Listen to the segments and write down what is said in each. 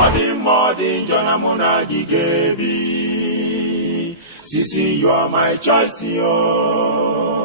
Odi Jona Muna Gigebi. Sisi, you are my choice, yo.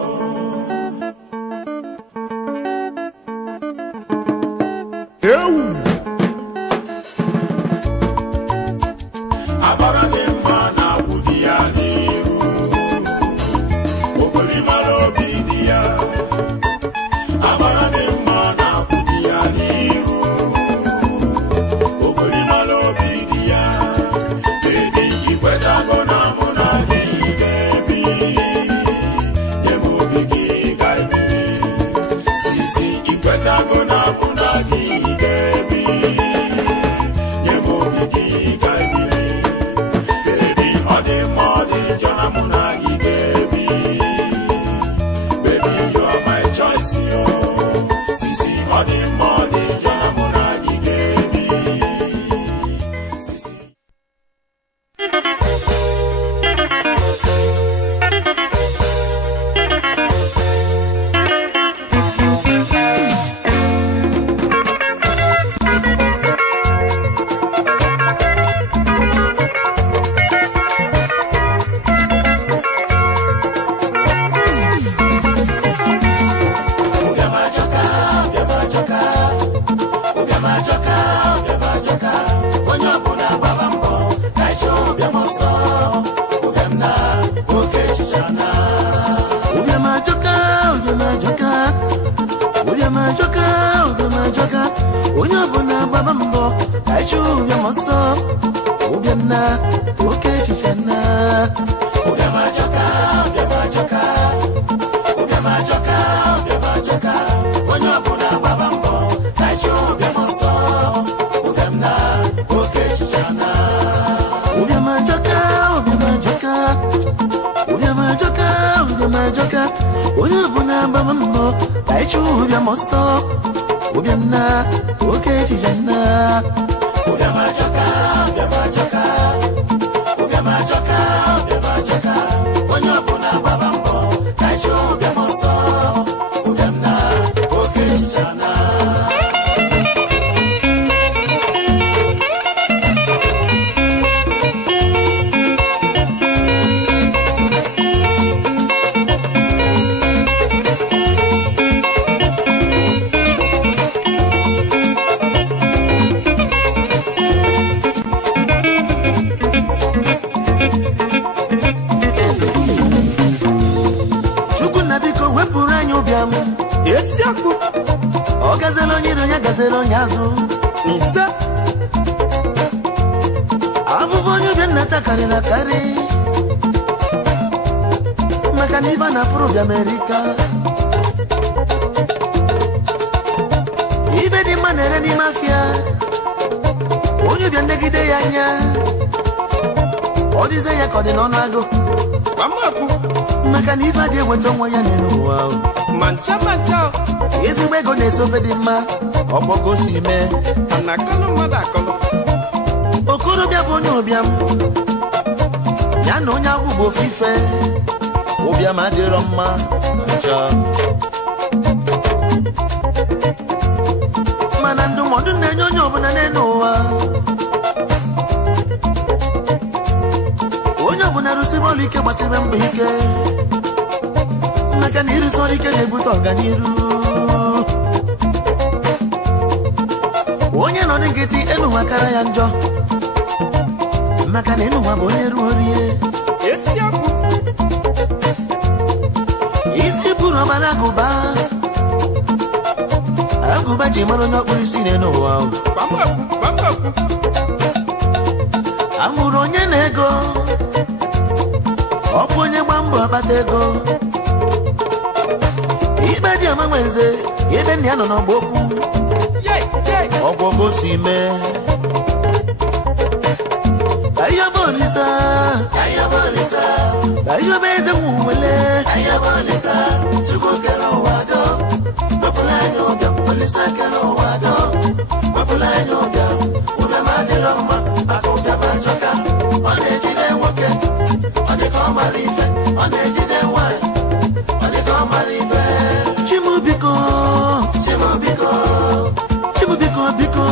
Chimubiko, biko,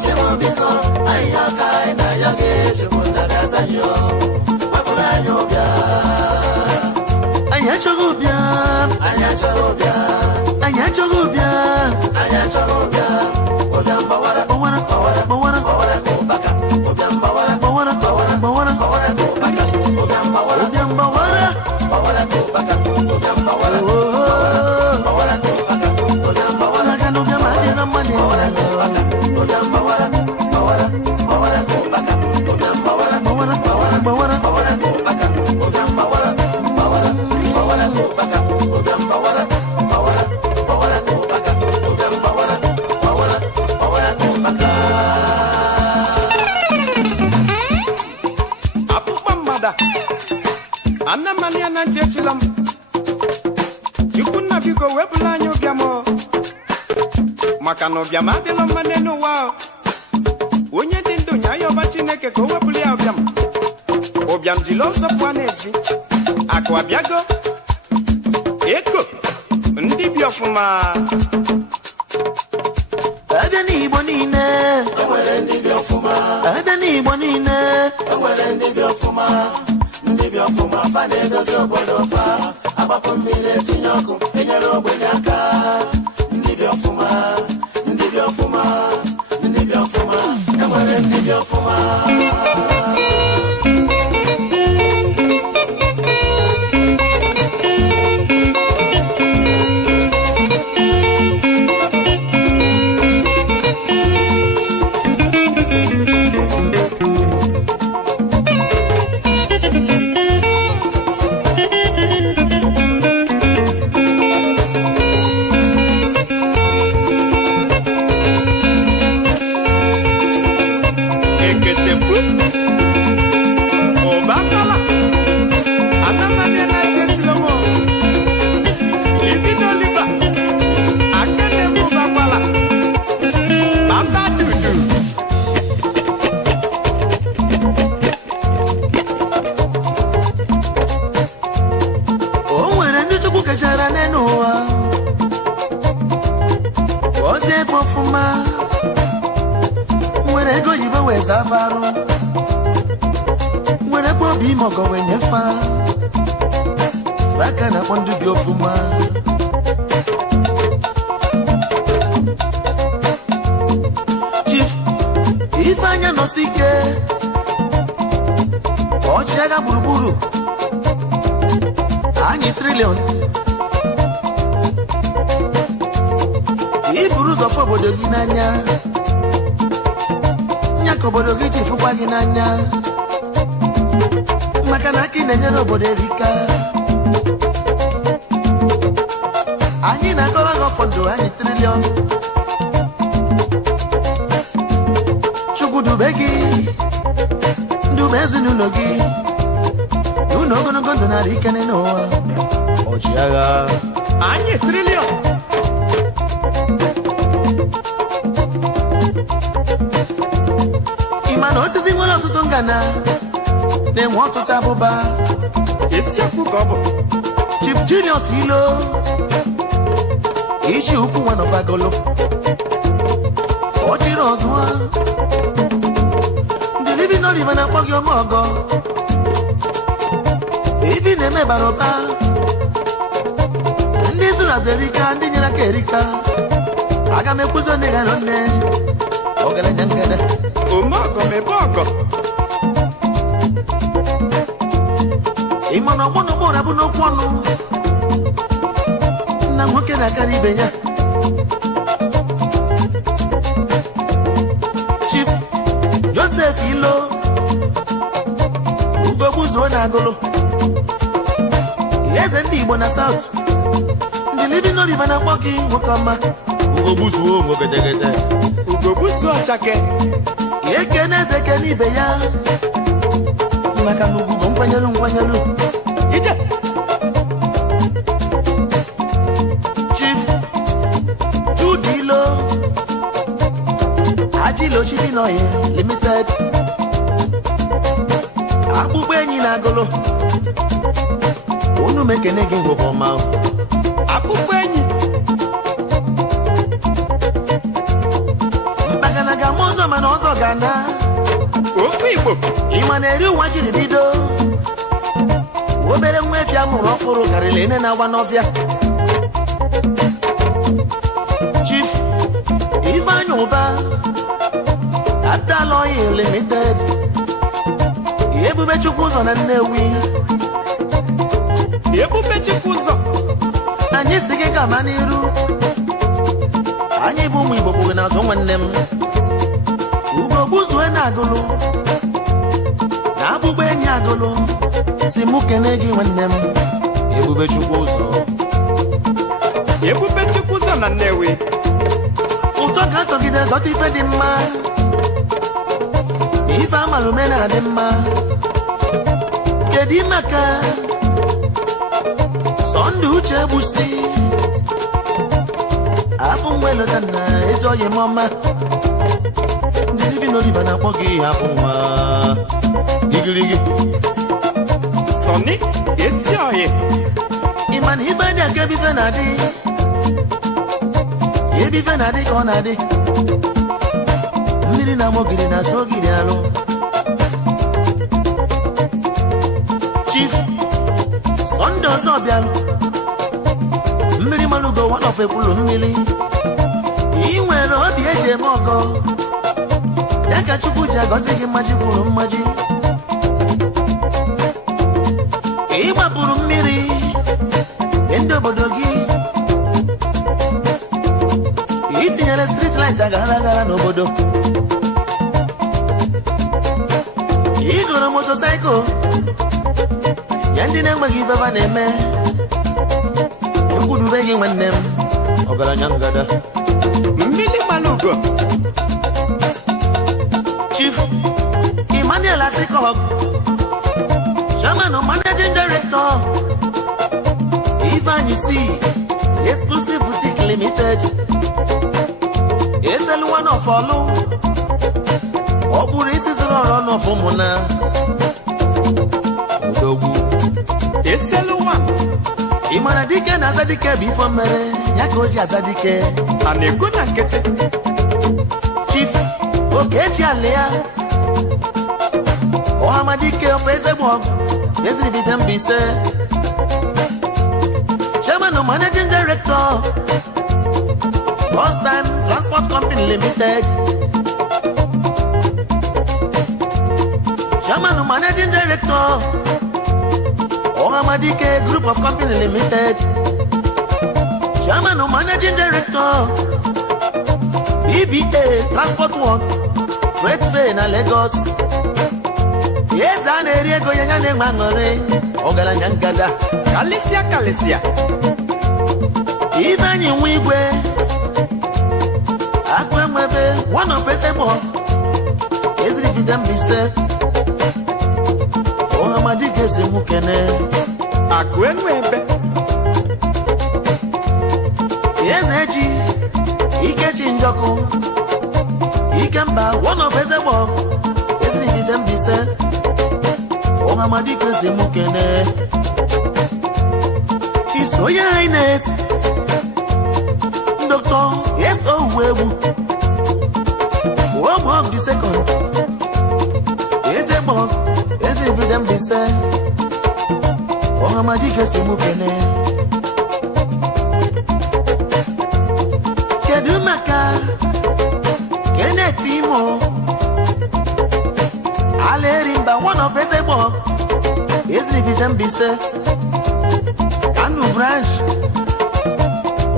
Chimubiko, I have Makano biama de lo maneno wa onye dị ndụ nya ya ọba Chineke ka o wepụrụ ya obiam ji lo so pwanezi akụ abịago eko ndị bi ọfụma abịa n'Igbo niile enwere ndị bi ọfụma abịa n'Igbo niile enwere ndị bi ọfụma fa na-edozi obodo fa agbapụ mmiri etinye ọkụ enyere ogbenye aka ndị bi ọfụma enwere ndị bi ọfụma Zabaru nwere bobi mogo wenyefa baka na pondu bi ofuma Chief Ifanya Nosike Ochiaga buruburu anyị trillion iburu zofo obodo gị n'anya obodo gị ji fụkwa gị n'anya maka na aka ị na-enyere obodo erika anyị na-agọrọ gị ọfọdụ anyị triliọn Chukwu dube gị dube ezinụlọ gị unu ogologo ndụ narị ikene n'ụwa ọchịagha anyị triliọn mana osisi nwere ọtụtụ ngana na-enwe ọtụtụ abụba esiokwu ka ọ bụ Chief Julius Ilo isi ukwu nwanọbagolo ọ dịrị ọzọ ndị libi n'olive na-akpọ gị ọma ọgọ ibi na-eme bara ụba ndị zụrụ azụ erika ndị nyere aka erika aga m ekwuzi onye gara nne ọgaranya ngada omogo mebe ọgọ ịma na ọgbọ n'ọgbọ rabụ n'okwu ọnụ na nwoke na-akarị ibe ya Chief Joseph Ilo ugogbuzuo na agụlụ eze ndị Igbo na South ndị living n'olive na-akpọ gị nwoke ọma ugogbuzuo nwogedegede ugogbuzuo ọchake ekene eze kene ibe ya maka na ugwu bụ nkwanyelu ije Chief Jude Ilo Ajilo Shipping Oil Limited akpụkpọ enyi na agụlụ unu mekene gị ngwụbọ ọma akpụkpọ enyi mpagana ga-ama ọzọ mana ọzọ ga-ana okwu Igbo ịma na eri ụwa jiri bido obere nwa efi amụrụ ọfụrụ karịrị ene na-agba n'ọbịa Ifeanyi Uba Capital Oil Limited Ebube Chukwu ụzọ na Nnewi Ebube Chukwu ụzọ anyị si gị gaba n'iru anyị bụ ụmụ Igbo kwuru n'azụ nwanne m Ugo Buzue na Agụlụ na abụgba enyi Agụlụ si mụ kene gị nwanne m Ebube Chukwu ụzọ Ebube Chukwu ụzọ na Nnewi ụtọ ga-atọgide dọta ife dị mma ife amalụme na-adị mma kedu maka Sunday Uche Egbusi afọ nwa elota na ezi oyi mọma ndị dibi n'oliva na-akpọ gị afọ nwa igirigi Sọni ezi oyi ịma na ibe dị aka ebife na-adị ka ọ na-adị mmiri na mogiri na so ogiri alụ Chief Sunday ọzọ bịalụ mmiri malugo one of ekwulu mmiri ị nwere obi eji eme ọgọ ya ka Chukwu ji agọzi gị mmaji kwuru mmaji ị gbapụrụ mmiri ndị obodo gị ị tinyere street light agara n'obodo ị goro motosaịkụl ya ndị na-enweghị ibeba na-eme ekwudube gị nwanne m ọgaranya ngada mmili malugo Chief Emmanuel Asikog Chairman and Managing Director Ifeanyi C Exclusive Boutique Limited Eselu one of Olu ọ bụrụ isi zụrụ ọrụ ọnụ ọfụ ụmụna Udogwu Eselu one ị mara dike na azadike bụ ifo mere ya ka o ji azadike a na-ego na nkịtị Chief Okechi Alia Ọhamadike ọbụ ezigbo ọgụ eziribide Mbaise Chairman and Managing Director First Time Transport Company Limited Chairman and Managing Director Ọhamadike Group of Company Limited Chairman and Managing Director EBA Transport Work Freight Bay na Lagos Eze a na-eri ego ya na-enwe aṅụrị ọgaranya ngada kalịsịa Ifeanyi nwa igwe akụ enwebe one of ezigbo eziribide Mbaise Ọhamadike si mụ kene akụ enwebe Eze ji Ikechi Njọkụ Ikemba one of ezigbo eziribide Mbaise Ọhamadike si mụ kene His Royal Highness Dr. S.O. Uwewu Wobog the second Ezebog eziribide Mbaise Ọhamadike si mụ kene kedu maka Kenneth Imo Alerimba one of ezigbo eziribide Mbaise Kanu branch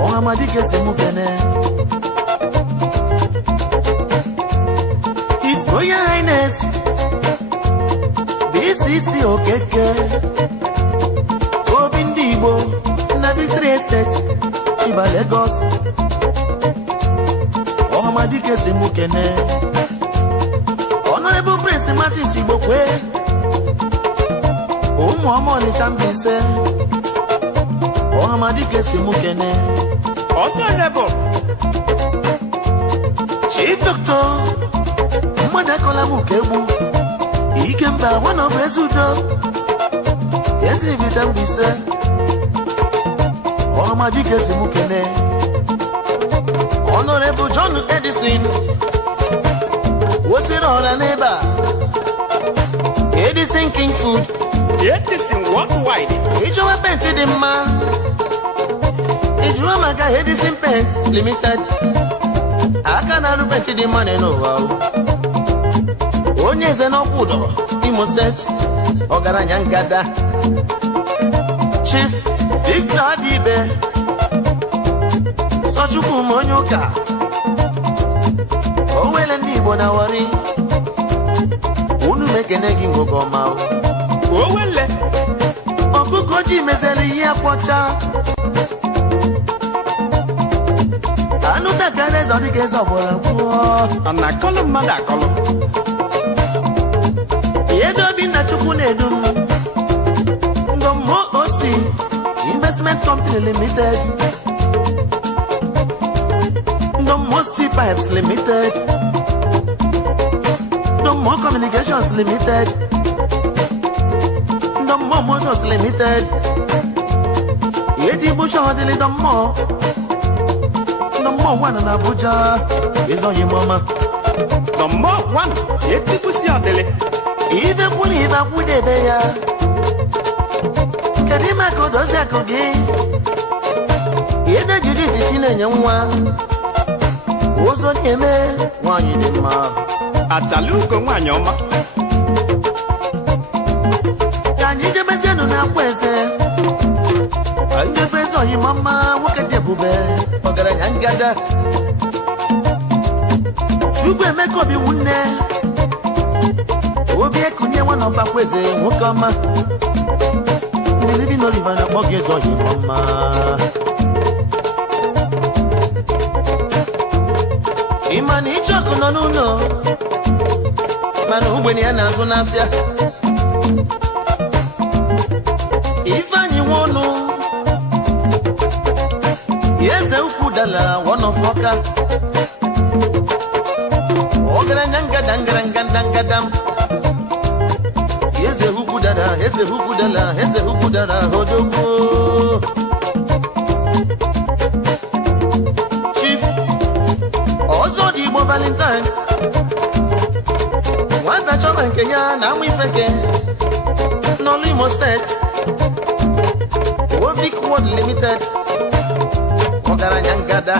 Ọhamadike si mụ kene His Royal Highness BCC Okeke Obi ndị Igbo na Victory Estate Iba Lagos Ọhamadike si mụ kene Honorable Prince Martins Igbokwe ụmụ ọmụ Ọnịcha Mbaise Ọhamadike si mụ kene Honorable Chief Doctor Mmadụakola Mukegbu Ikemba one of Ezudo eziribide Mbaise Ọhamadike si mụ kene Honorable John Edison Wosiri ọra n'ebe a Edison King Food Edison worldwide Ijowa Paint dị mma Ijowa maka Edison Paint Limited aka na-alụ penti dị mma n'ụwa. Onye eze n'ọkwa ụdọ Imo steeti ọgaranya ngada Chief Victor Adibe Sochukwu m onye ụka Owele ndị Igbo na Warri unu mekene gị ngogo ọma Owele ọkụkọ ji mezere ihe akpọcha anụ takara eze ọdịka eze ọbụla kwuo ana akọlụ mmadụ akọlụ Edobi na Chukwu na-edu m Ndommo Osi Investment Company Limited Ndommo Steel Pipes Limited Ndommo Communications Limited Ndommo Motors Limited Yeti Busha Hodili Ndommo Ndommo One na Abuja Ezoyi mama Ndommo One Yeti Busi Hodili Ibe kwuni ibe kwudebe ya Kadima ka odozi akụ gị Ede Judith Chinenye nwa Ụzọ na-eme nwanyị dị mma Atalugo nwanyị ọma Ka anyị jebezienụ na akwa eze Ndebe eze oyi mama nwoke dị ebube ọgaranya ngada Chukwu Emeka Obi nwunne Obi ekunye nwa n'ọfa kweze nwoke ọma Ndị living Oliver na kpọ gị eze oyi mama Ịma na iche ọkụ nọ n'ụlọ mana ugbenye ya na-azụ n'afịa Ifeanyị nwe ọnụ Eze ukwu dala wọnọfọka Ọgaranya ngada ngada Eze ukwu dala hodogwu Chief Ozodimgbo Valentine Nwata chọba nke ya na amụ ifeke n'ọlụ Imo steeti Wovik World Limited ọgaranya ngada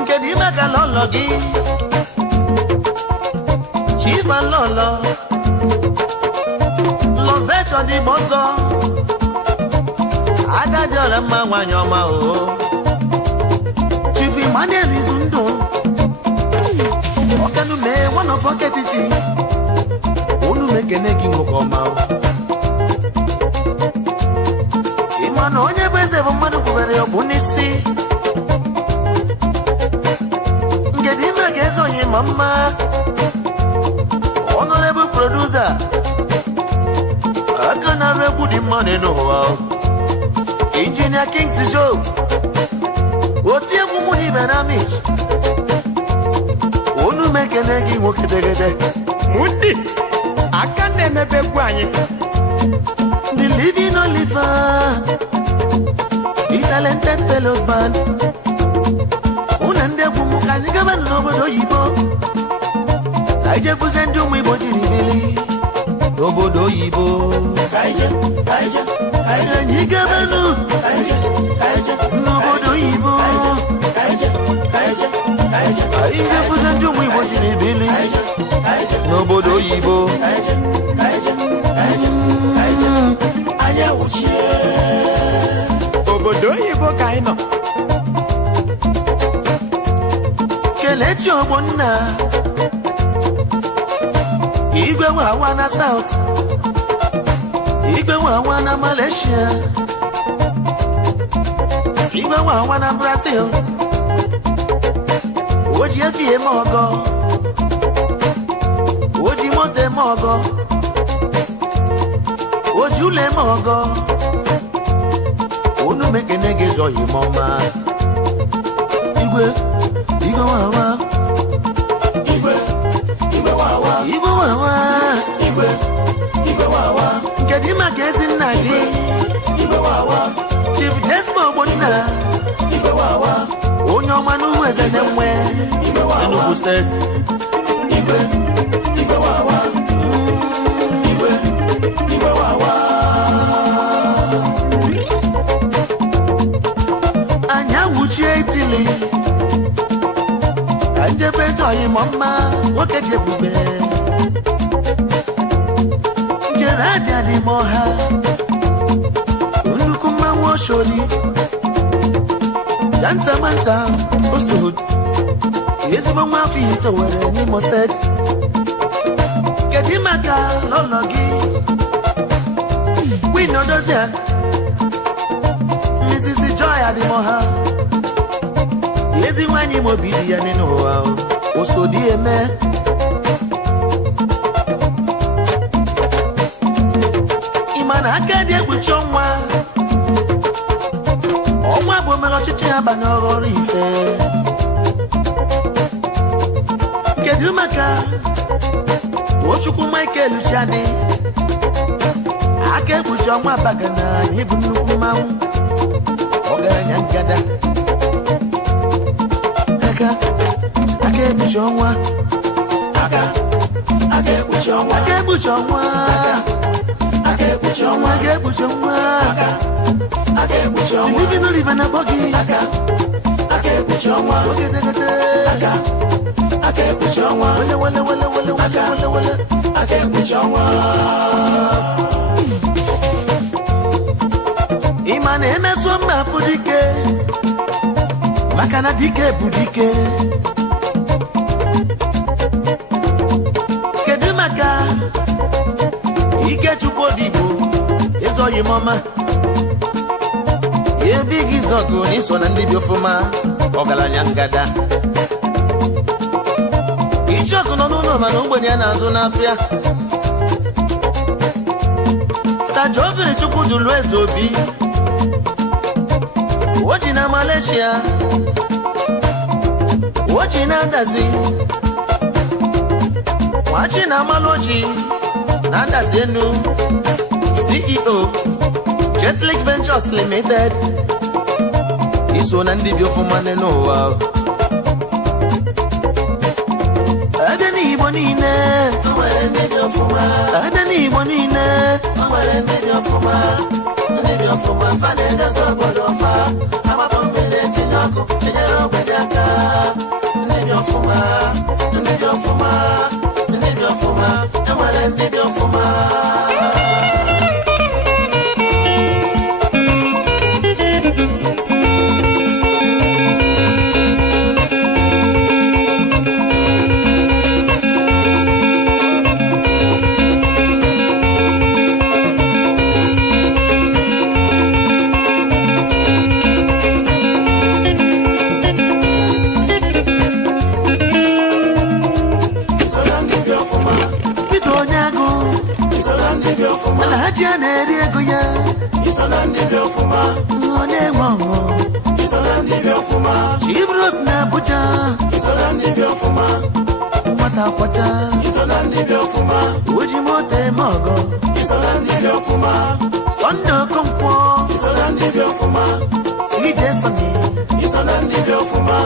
nke dị ime ka lọlọ gị Chiba lọlọ Lọvetọ dị bọzọ Ada dị ọla mma nwanyị ọma o Chief Emmanuel Izundụ Ọkanu mee one of oketiti unu mekene gị nwoke ọma Ịma na onye bụ eze bụ mmadụ kwubere ya bụ n'isi nke dị ime ka eze onye ma mma Honorable producer aka na-arụ egwu dị mma n'ụwa Engineer Kings Show oti egwu mụ n'ibe na Mitch unu mekene gị nwoke degede Mudi aka na-emebe egwu anyị The Living Oliver The Talented Fellows Band Una ndị egwu mụ ka anyị gaba n'obodo oyibo Kaije buze ndị ụmụ Igbo jiri bili n'obodo oyibo Kaije anyị gaba n'obodo oyibo Kaije buze ndị ụmụ Igbo jiri bili n'obodo oyibo Anya wuchie obodo oyibo ka anyị nọ Kelechi Ogbonna Igwe wawa na South Igwe wawa na Malaysia Igwe wawa na Brazil Oji efi eme ọgọ Oji moto eme ọgọ Oji ụlọ eme ọgọ Unu mekene gị zọ yi mọma Igwe wawa Igwe wawa nke dị maka ezi nna gị Chief Jesper Ogbonna Igwe wawa onye ọma n'ugwu eze na-enwe Enugu steeti Igwe wawa anya wuchie Ezoghị m mma nwoke ji ebube njere adịadị m ọha nnukwu mmanwụ osholi jantamanta osod ezigbo nwa afọ ito were n'Imo steeti kedu maka lọlọ gị Queen Odozia Mrs. Joy Adimoha ezi nwanyị mobi dị ya n'ụwa osodi eme ịmana aka dị ekpuchi ọnwa bụ mere ọchịchị ya banye ọghọrọ ife kedu maka Tochukwu Michael Shadi aka ekpuchi ọnwa bagana n'ibu nnukwu mmanwụ ọgaranya ngada aka ekpuchi ọnwa aka ekpuchi ọnwa aka ekpuchi ọnwa aka ekpuchi ọnwa aka ekpuchi ọnwa aka ekpuchi ọnwa living no live na bogi aka ekpuchi ọnwa ogedegede aka ekpuchi ọnwa wele aka ekpuchi ọnwa ịma na emeso mma bụ dike maka na dike bụ dike kedu maka Ikechukwu Odigbo Ezoghị m ọma ebe gị zọgụ n'iso na ndị bi ofụma ọgaranya ngada Ichọkụ nọ n'ụlọ mana ogbenye ya na-azụ n'afịa Sajoviri Chukwudulu Eze Obi Oji na Malaysia Oji na Adazi Wachi na Maloji na Adazi Enu CEO Jetlick Ventures Limited iso na ndị bi ofụma n'ụwa Ede n'Igbo niile nwere ndị bi ofụma Ede n'Igbo niile nwere ndị bi ofụma fa na-edozi obodo fa agbapụ mmiri etinye ọkụ enyere ogbenye aka ndị bi ofụma enwere ndị bi ofụma Alhaji na-eri ego ya isola ndị bi ofụma ọ na-enwe ọṅụ isola ndị bi ofụma Chibros na Abuja isola ndị bi ofụma nwata kwata isola ndị bi ofụma oji moto eme ọgọ isola ndị bi ofụma Sunday Okonkwo isola ndị bi ofụma CJ Sonny isola ndị bi ofụma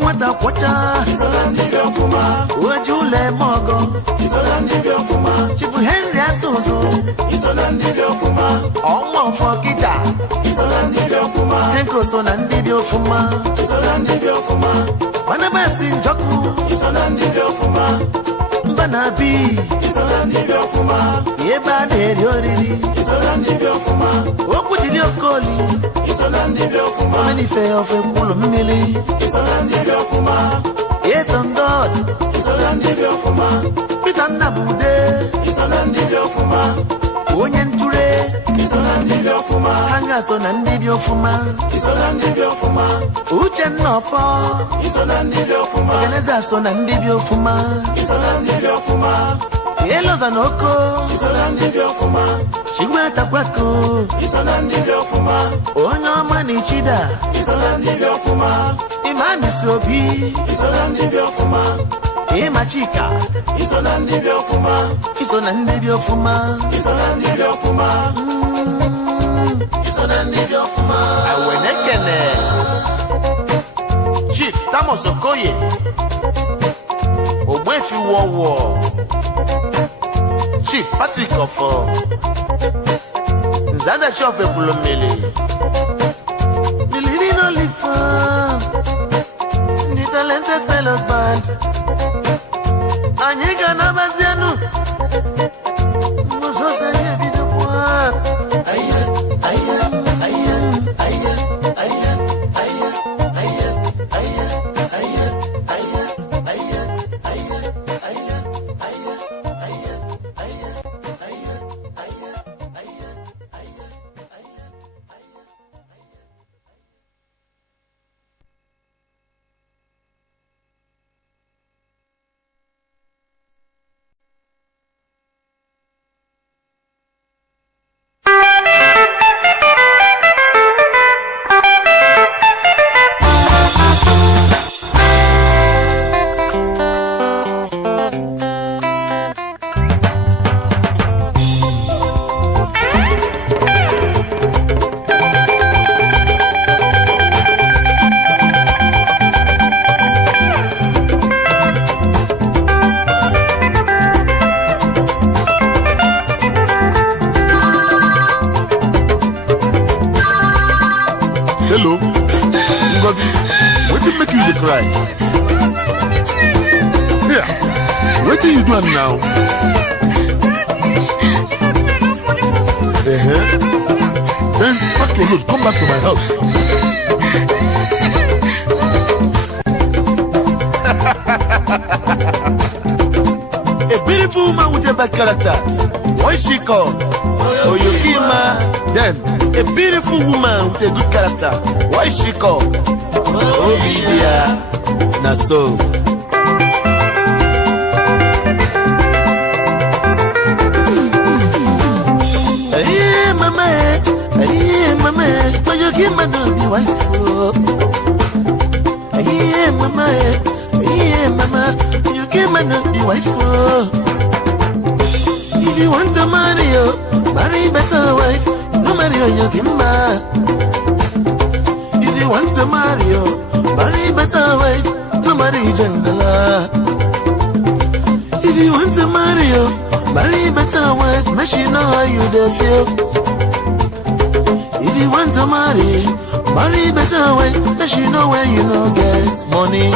nwata kwata isola ndị bi ofụma oji ụlọ eme ọgọ isola ndị bi ofụma Chifu Henry Asuzu isola ndị bi ofụma ọnwa ọfọ kịta isola ndị bi ofụma Henko so na ndị bi ofụma isola ndị bi ofụma Barnabas Njoku isola ndị bi ofụma Mbanabi isola ndị bi ofụma ebe a na-eri oriri isola ndị bi ofụma Okwudili Okoli isola ndị bi ofụma Omenife ofe kwulu mmiri isola ndị bi ofụma Yes on God isola ndị bi ofụma Peter Nnabude isola ndị bi ofụma onye nture isola ndị bi ofụma Hanga so na ndị bi ofụma isola ndị bi ofụma Uchenna Ọfọ isola ndị bi ofụma Ebeneza so na ndị bi ofụma isola ndị bi ofụma Eloza na Oko isola ndị bi ofụma Chigwe Takwako isola ndị bi ofụma onye ọma na Ichida isola ndị bi ofụma Imani Obi isola ndị bi ofụma Ima Chika isola ndị bi ofụma isola ndị bi ofụma isola ndị bi ofụma isola ndị bi ofụma Awenekene Chief Tamos Okoye Ogbefi Wowo Chief Patrick Ofo Nzada Shofe Kulomele Living only fun Nita talented fellows band. Anyega na bazianu. Mozo sanye bido kwa. Aya, aya, aya, aya, aya, aya, aya, aya, aya, aya, aya, aya, aya, aya, aya, aya, aya, aya, aya. Hello, Ngozi. What did make you cry? Yeah. What are you doing now? Then pack your load. Come back to my house. A beautiful woman with a bad character. What is she called? Oyokima. Then a beautiful woman with a good character. What is she called? Obidia. Naso. Hey mama, Oyokima no be wife. Hey mama, Oyokima no be wife. If you want to marry you, marry better wife. No marry Oyokima. If you want to marry you, marry better wife. No marry Jangala. If you want to marry you, marry better wife. Make she know how you dey feel. If you want to marry better wife. Make she know where you no get money.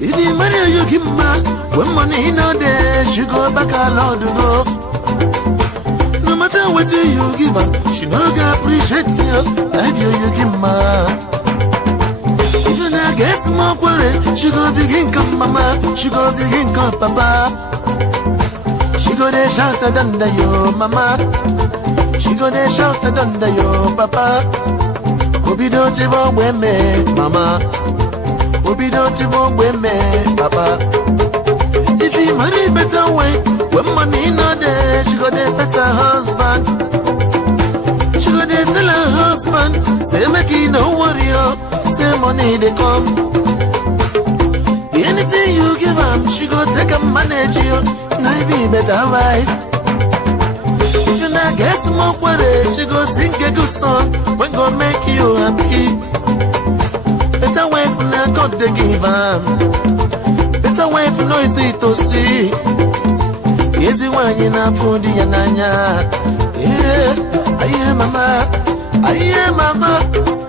If you marry Oyokima, when money no there, she go back alone to go. No matter what you give her, she no go appreciate you. I be Oyokima. If you not get small quarry, she go begin come mama, she go begin come papa. She go there shout under your mama. She go there shout under your papa. Obi don't even wear me, mama. Obi don't even wear me, papa. If you money better way, when money not there, she got a better husband. She got a tell her husband, say make you no worry, say money they come. Anything you give them, she go take a manage you, now be better wife. If you not get some more worry, she go sing a good song, when God make you happy. Better wife now God they give them. Better wife no easy to see. Easy one in a food yananya. Yeah, I am mama. I am mama.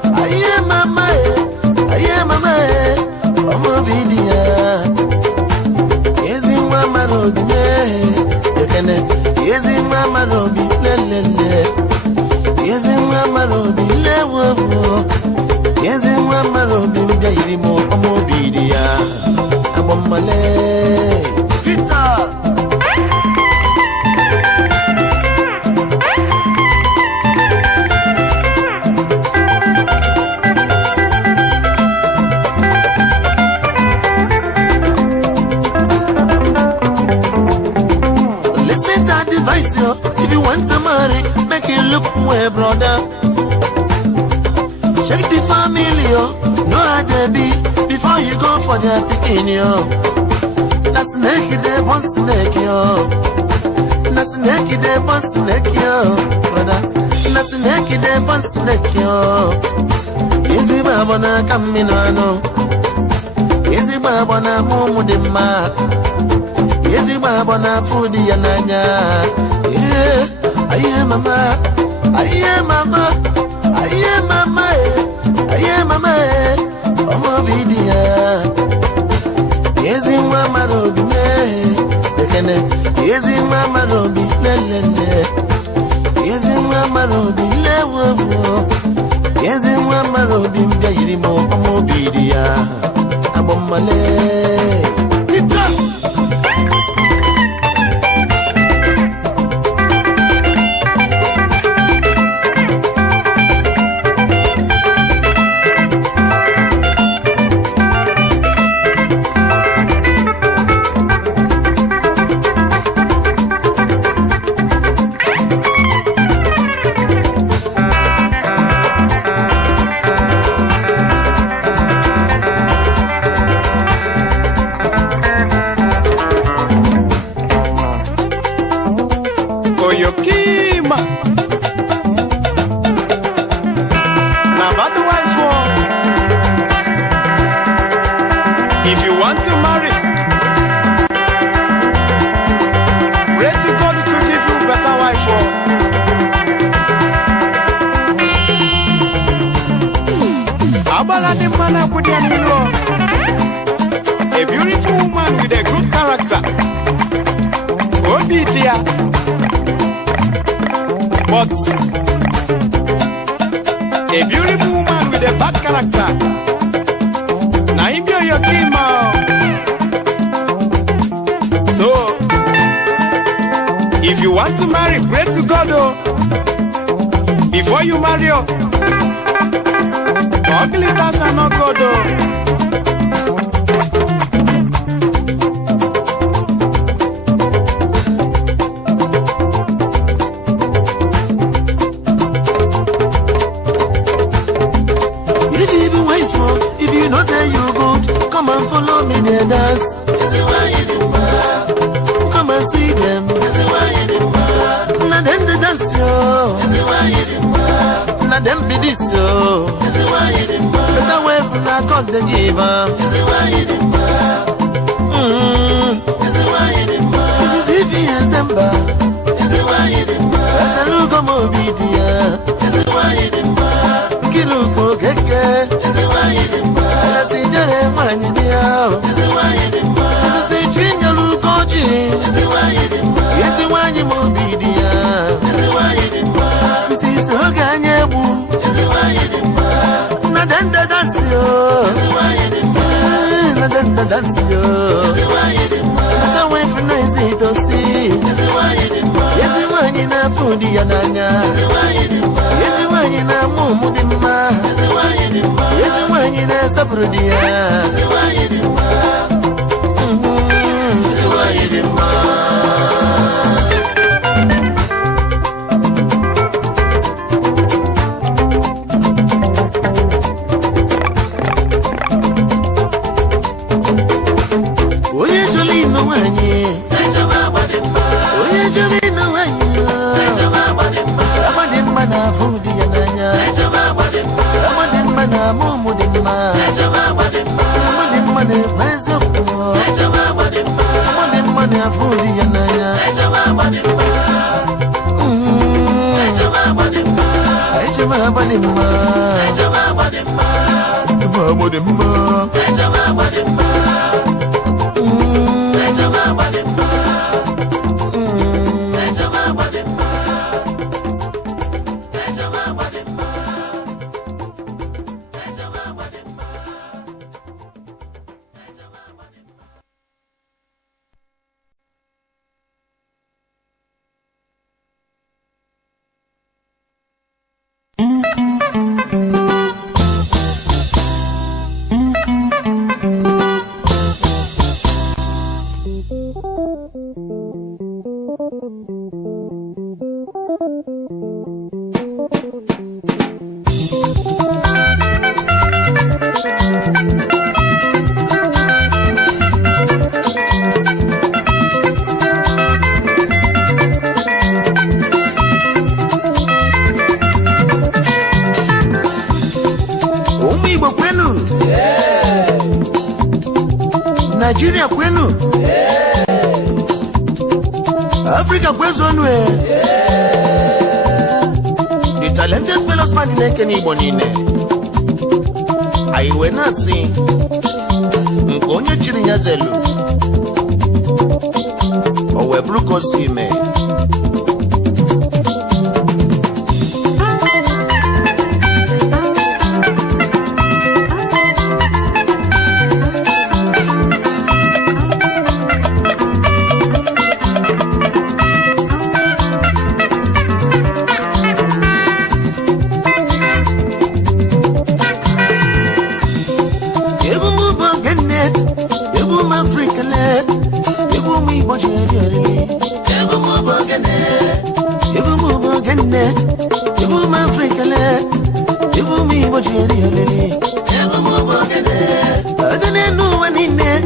I am mama. I am mama. Omobidia. Easy mama robi me. Yakane. Easy mama robi le. Easy mama robi le wo. Easy mama robi mbiya mo omobidia. Abomale. Guitar. If you want to marry, make it look well, brother. Check the family, know how they be before you go for their picking, yo. Na snake, they want snake, yo. Na snake, they want snake, yo, brother. Na snake, they want snake, yo. Easy babana kamino, easy babana mumu de ma. Easy babana food yananya. Yeah, I am mama, I am mama, I am mama, I am mama, Omobidia. nwere obi mbịa yiri m obi dị ya agbọ mmale ita a beautiful woman with a good character. Obi dear. But a beautiful woman with a bad character. Now him be your king. So if you want to marry, pray to God before you marry. Ugly things are not good. If you know say you good, come and follow me there dance. Come and see them. Now them they dance yo. Now them be this yo. Better way from that God they give up. This is if he and Zemba. I shall look on Mobidia. Kiluko keke. I see Jeremiah Dia. I see Chinya Lukoji. Yes, the one you Mobidia. This is Oganyebu. Nadanda dance yo. Nadanda dance yo. That's a way for nice to see. Yes, the one in a food yananya. Yes, the one in a mumudima. Yes, the one in a sabrudia. Yes, the one in Nigeria kwenu. Africa kwenu. The talented fellows man in Kenya bonine. Aiwe nasi. Mkonye chirinya zelu. Owe bruko sime. Ibu Africa le, Ibu mi bojeri, Ibu mo bogene, Ibu mo bogene, Ibu Africa le, Ibu mi bojeri, Ibu mo bogene. Adene no wanine,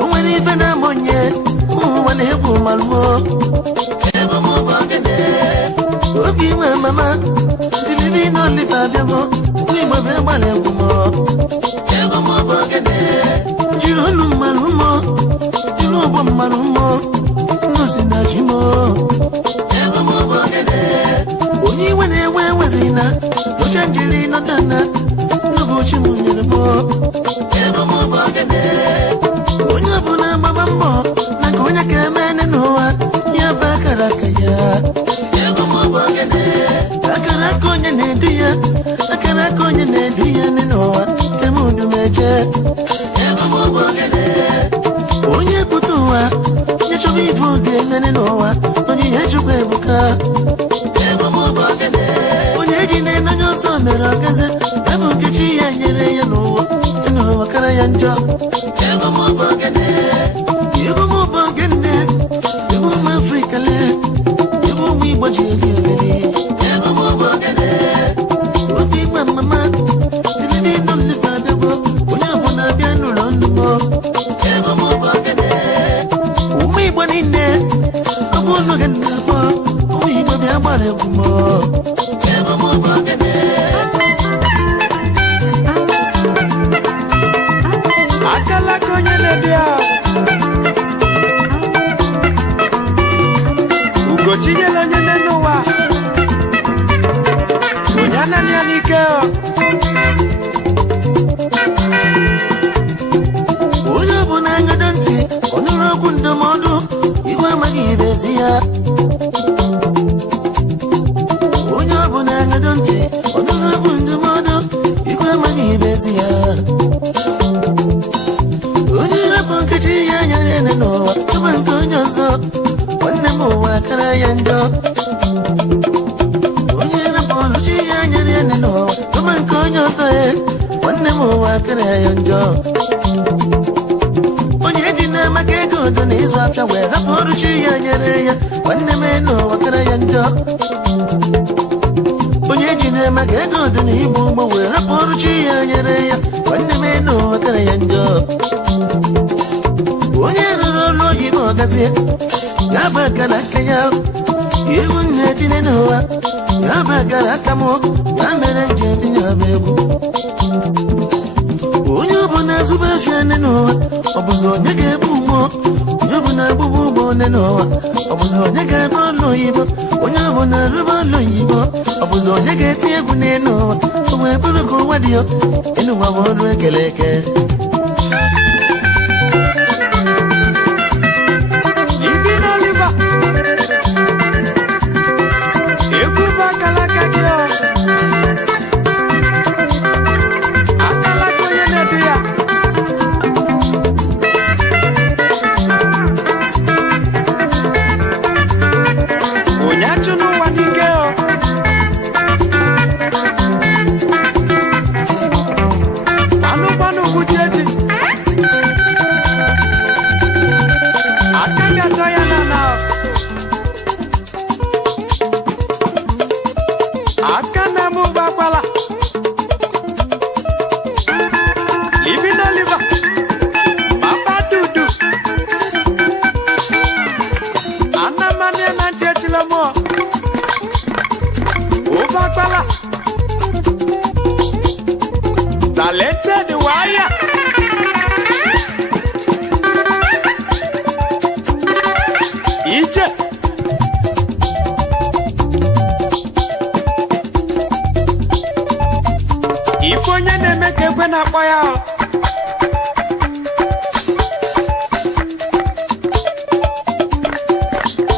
umani fena monye, umani Ibu malmo, Ibu mo bogene. Obi mama, dilibi no libabiago, we mo be wale gumo, Ibu mo bogene. Jirono malumo, jirobo malumo, no sinajimo. Eva mo bogene, oni wene wezina, no chanjili no dana, no bochi munyermo. Eva mo bogene, onya buna mama, na konya kemene noa, ya bakarakaya. Eva mo bogene, akara konya neduya ne noa, kemundu meje. Onye putuwa, nye chobi vuge mene noa, onye yechukwe buka. Onye jine na nyoso mero kaze, ebu kechi ya nyere ya noa kara ya njo. Ibu mo bogene, Ibu Africa le, Ibu mi bojeri olele. Ibu mo bogene, Obi mama, dilibi no lipadabo, onye abuna bianu londumo. Ibu mo bogene, umi bonine, abuno genabo, umi bobi amare gumo. Ibu mo bogene. Akala konye lebia Ugochiye lonye nenuwa Unyana nyanikeo Onye bụ na ngado ntị, onye okwu ndụmọdụ, igwe amaghị ibezi ya. Onye bụ na ngado ntị, onye okwu ndụmọdụ, igwe amaghị ibezi ya. Onye rapụ nkechi ya nyere ene n'ụwa, tụba nke onye ọzọ, nwanne m ụwa kara ya njọ. Onye rapụ ọlụchi ya nyere ene n'ụwa, tụba nke onye ọzọ, nwanne m ụwa kara ya njọ. Onye ji na-amaka ego odo na ịzụ afịa wee rapụ ọrụ chi ya nyere ya, nwanne m n'ụwa kara ya njọ. Onye ji na-amaka ego odo na igbu ụgbọ wee rapụ ọrụ chi ya nyere ya, nwanne m n'ụwa kara ya njọ. Onye rụrụ ọrụ oyibo ọgazie, ga-aba akara aka ya, iwu nne tinye n'ụwa, ga-aba akara aka m, ya mere nji etinye aba egwu. Onye ọbụla zụba afịa nne n'ụwa, ọ bụzi onye ga-ebu ụgbọ. Onye ọbụla agbụgbọ ụgbọ nne n'ụwa, ọ bụzi onye ga-arụ ọrụ oyibo. Onye ọbụla rụba ọrụ oyibo, ọ bụzi onye ga-eti egwu n'elu ụwa. O wee bụrụ ka ụwa dị elu ụwa bụ ọrụ ekele eke. Ibi n'oliva Egwu bụ akalaka gị o Akalaka onye na-edu ya Onye achụ n'ụwa n'ike o Anụ ugwu dị eji Aka ga-atọ ya n'ala Aka na-eme ụgbakwala Libi n'oliva Papa Dudu Anamane na ntị echila mụọ Ụgbakwala Talented wire Ije Ife onye na-eme ka ekwe na-akpọ ya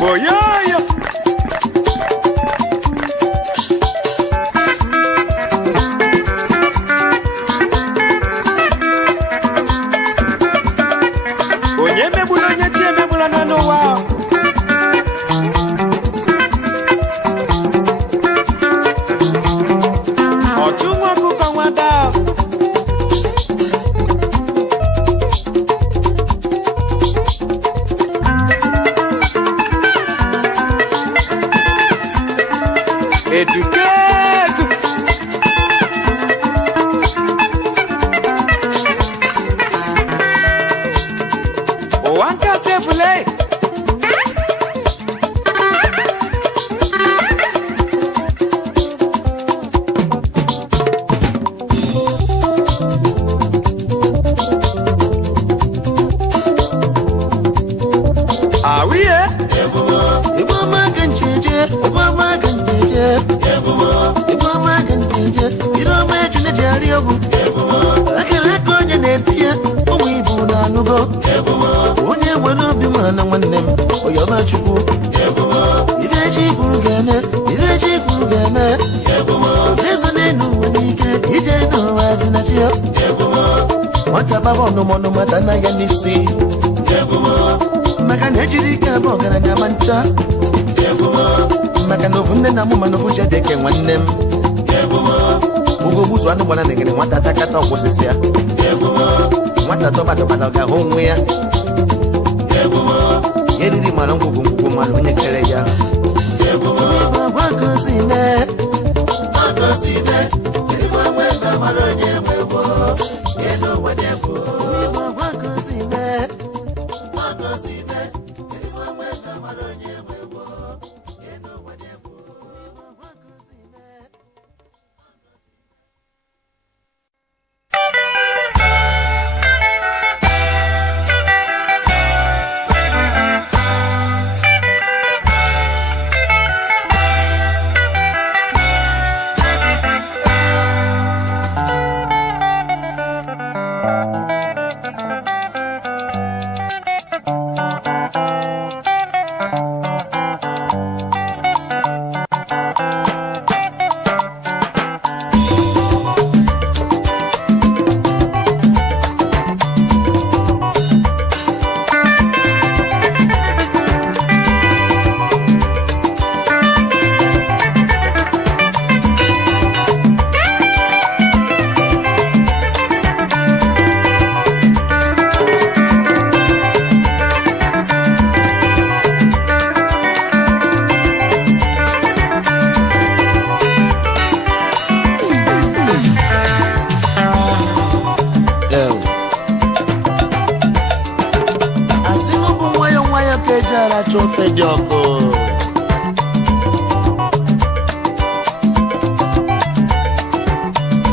Boyoyo Onye megbula onye chi emegbula na n'ụwa Ọchụ nwa ọkụkọ nwada Educate. Owanka sefule. Ah oui, eh? Onye nwere obi mana nwanne m oyoba chukwu ife chi kwuru ga-eme ife chi kwuru ga-eme ezo n'elu ụwa n'ike ije n'ụwa zi na chi ya nwata baba ọnụmọnụ mata na ya n'isi maka na ejiri ike abụ ọgaranya ma ncha maka na ofu nne na mụ mana ofu jedeke nwanne m ugo gbuzu anụ gbara negere nwata takata ọkwụsịsị ya nwata dọbadọbada ga-ahụ onwe ya eriri mara ngwugwu mara onye kere ya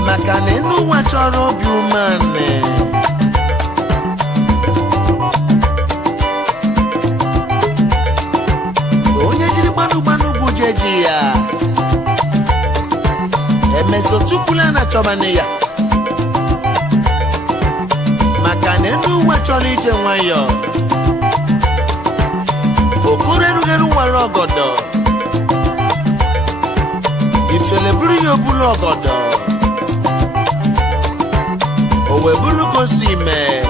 maka na enu ụwa chọrọ obi umeanị onye jiri gbanụ bujeji ya emeso tukwula na chọbani ya maka na enu ụwa chọrọ ije nwayọ okoro erugheru nwere ọgọdọ ifele buru ya obulu ọgọdọ owe bulu gosi mee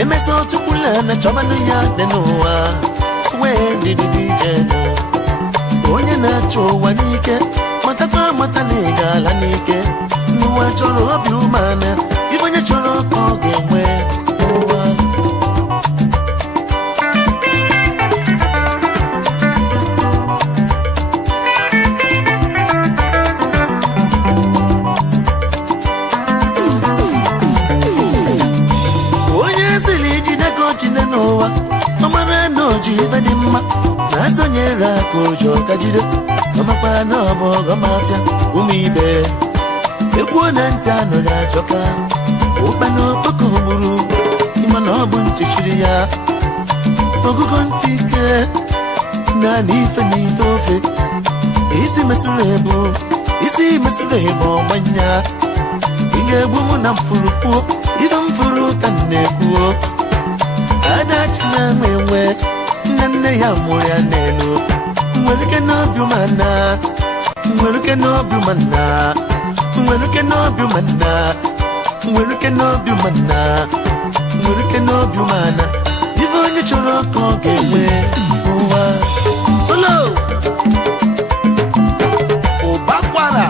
emeso tukula na chobanu ya denua we didibije onye na-achọ ụwa n'ike matakwa mata na ịgala n'ike n'ụwa chọrọ obi umeala ibe onye chọrọ ka ọ ga-enwe ụwa ibe dị mma na-asonyere aka ụjọ ka jide ọmakwa na ọbụ ọgọmafịa ụmụ ibe Ekwu na ntị anọghị achọka ụkpa na okpoko gburu ịma na ọ bụ ntị chiri ya ọgụgụ ntị ike na n'ife n'ite ofe isi mesụrụ ebu ọgbanya ị ga-egbu mụ na mfuru kwuo ife mfuru ka na-ekwuo adachi na enwe nne ya mụrụ ya n'elu nwere ike n'obi ụmụnna Mweruke n'obi ụmụnna ife onye chọrọ ka ọ ga-enwe ụwa solo ụbakwara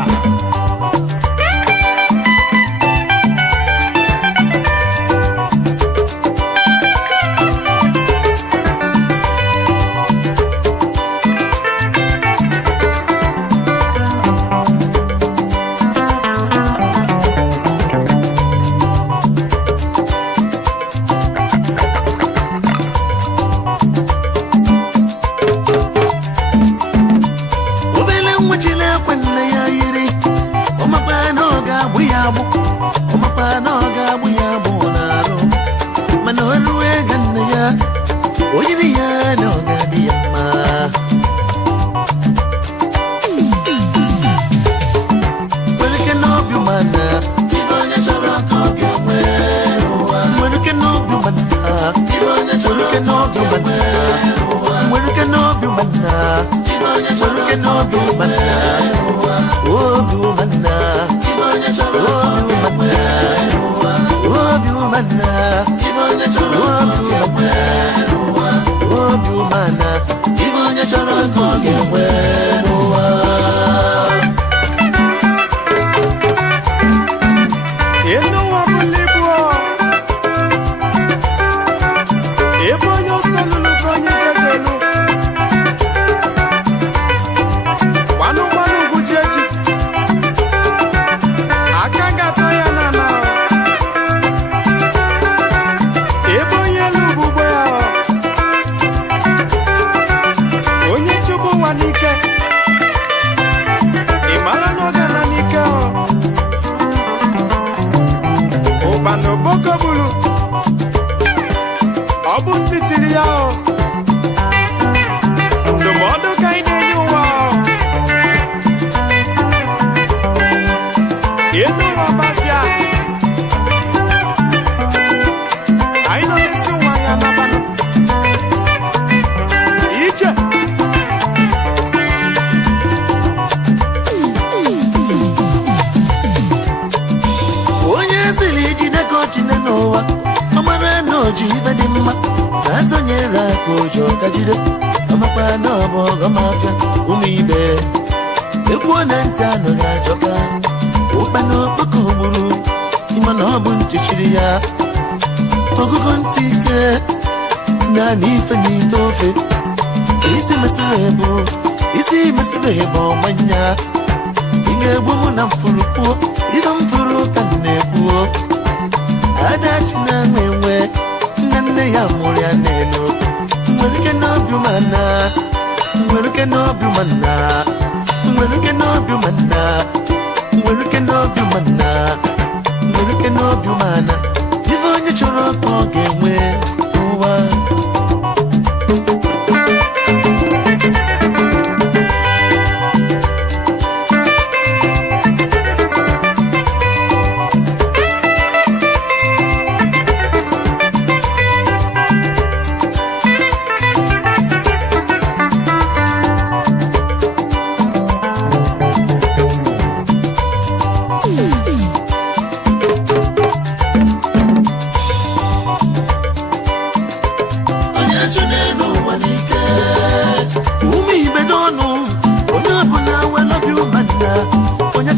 onye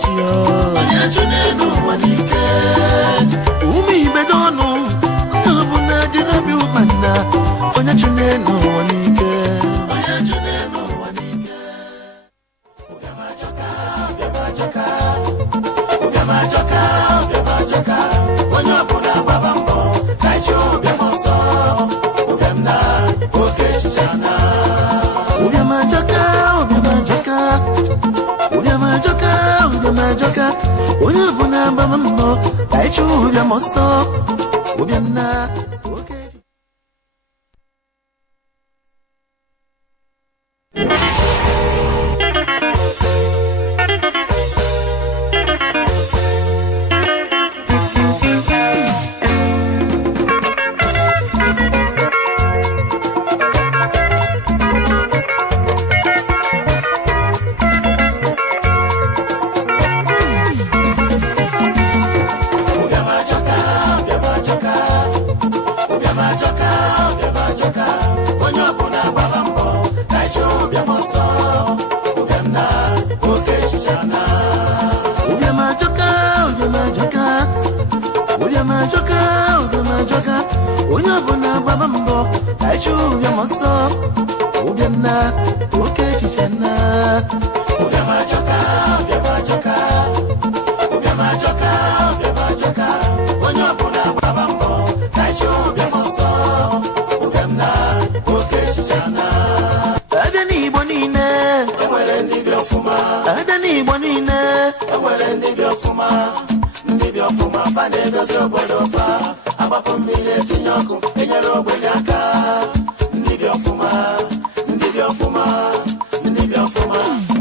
chio onye chunenu wanike umi bedonu nobuna jinabi umana onye chunenu wanike Ubiamachoka onye ọbụla gbaba mbọ ka chi ụbịam ọsọ ụbịam na oke chichana Ubiamachoka onye ọbụla gbaba mbọ ka chi ụbịam ọsọ ụbịam na oke onye ọbụla gbaba mbọ ka chi ụbịam ọsọ ụbịam na oke chichana Ubiamachoka onye ọbụla gbaba mbọ ka chi ụbịam ọsọ ụbịam na oke chichana Ubiamachoka onye ọbụla gbaba mbọ ka chi ụbịam ọsọ ụbịam na oke chichana abịa n'Igbo niile enwere ndị bi ọfụma ndị bi ọfụma fa na-edozi obodo fa agbapụ mmiri etinye ọkụ enyere ogbenye aka ndị bi ọfụma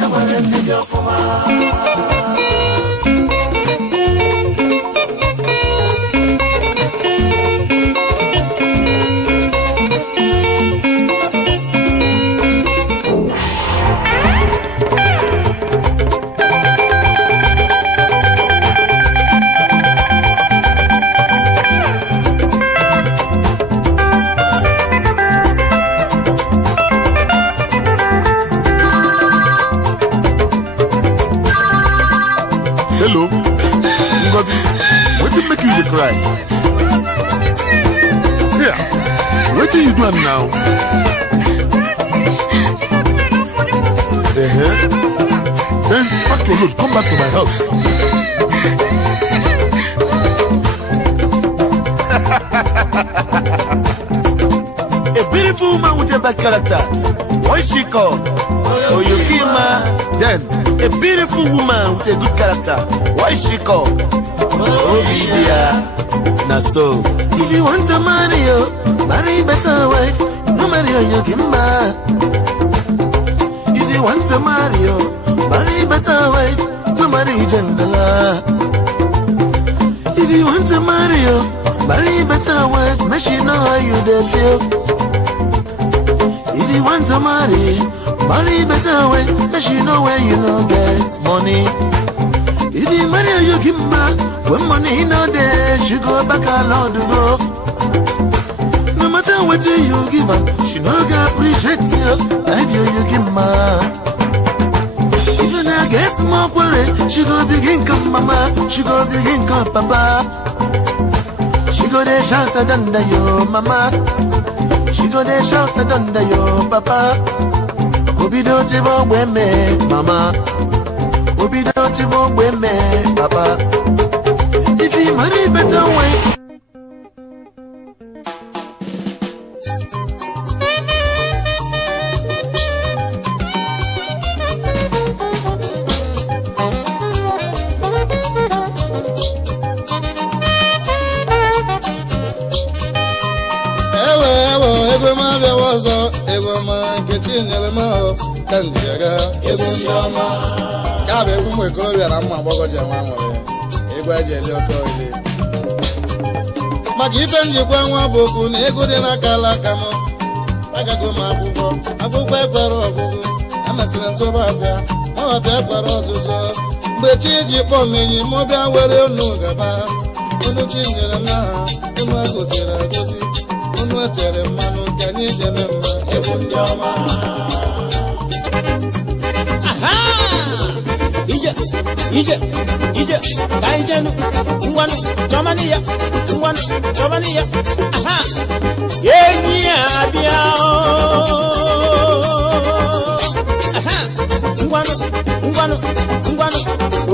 enwere ndị bi ọfụma Hello, Ngozi. What did make you cry? Yeah. What are you doing now? Then pack your load. Come back to my house. a beautiful woman with a bad character. What is she called? Oyokima. Then a beautiful woman with a good character. What is she called? Obidia. Now so, if you want to marry you, marry better wife. No marry Oyokima. If you want to marry you, marry better wife. No marry Jangala. If you want to marry you, marry better wife. Make she know how you dey feel. If you want to marry better way, make she know where you no get money. If you marry you give back, when money no there, she go back alone to go. No matter what you give her, she no go appreciate you. Like you give her. If you not get more worry, she go begin come mama, she go begin come papa. She go there shout under your mama. She go there shout under your papa. Obi don't even wear me, mama. Obi don't even wear me, papa. If you marry better way. Kabe kumwe kolobya na mma bogo je nwa nwere egwa je le oko ile maka ife njikwa nwa boku na ego dị n'aka alaka m agago m akwụkwọ ekwere ọgụgụ amasịrị nsobe afịa ọbịa ekwere ọzụzụ mgbe chi ji kpọọ m enyi m bịa were unu gaba unu chi nyere m aha unu agosiri agosi unu etere mmanụ nke anyị jeme mma egwu ndị ọma ije ka ijenu ngwanu chọmaniya ngwanu chọmaniya aha enyi abịa aha ngwanu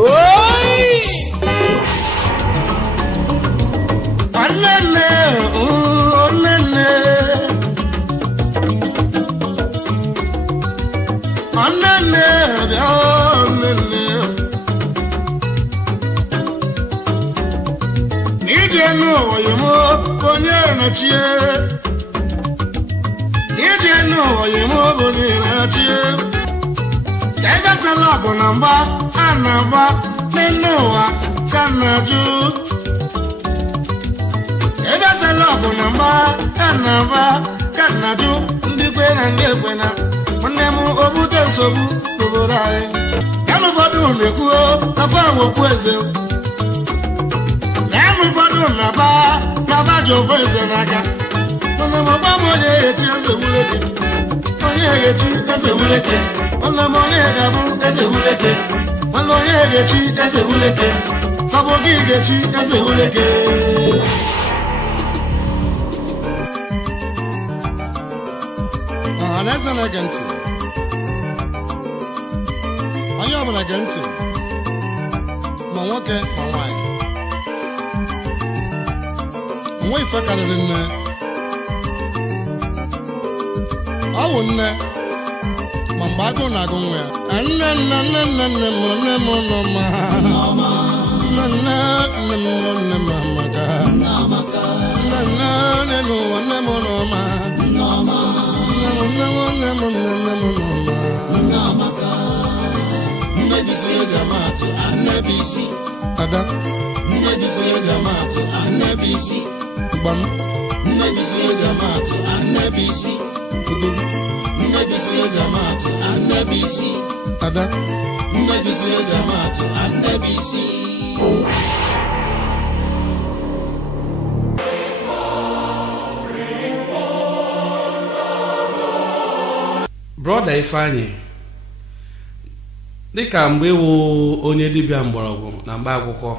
oi Olele Ijenu oyimo onye na-achie Ijenu oyimo onye na-achie Ebe sala bụ na mgba a na-agba n'elu ụwa ka na-ajụ Ebe sala bụ na mgba a na-agba ka na-ajụ ndị kwe na ndị ekwe na nwanne m obute nsogbu n'obodo anyị ya n'ụfọdụ na-ekwuo nakwa nwokwu eze ụfọdụ na-aba ji ofu eze n'aka mana m ọgba m onye ehechi eze wuleke onye ehechi eze wuleke mana m onye ga-abụ eze wuleke mana onye ehechi eze wuleke fabụ gị ga-echi eze wuleke ọhaneze na-ege ntị onye ọbụla ge ntị ma nwoke ma nwaanyị nwa ife karịrị nne ọ bụ nne ma mgbe agụụ na-agụ nwa ya nne m nọ ma nne m amaka nne n'ụwa nne m nọ ma Nnebisi Gamatu Annebisi Ada Nnebisi Gamatu Annebisi Bam Nnebisi Gamatu Annebisi Nnebisi Gamatu Annebisi Ada Nnebisi Gamatu Annebisi Brother Ifeanyi dịka mgbe iwu onye dibịa mgbọrọgwụ na mgba akwụkwọ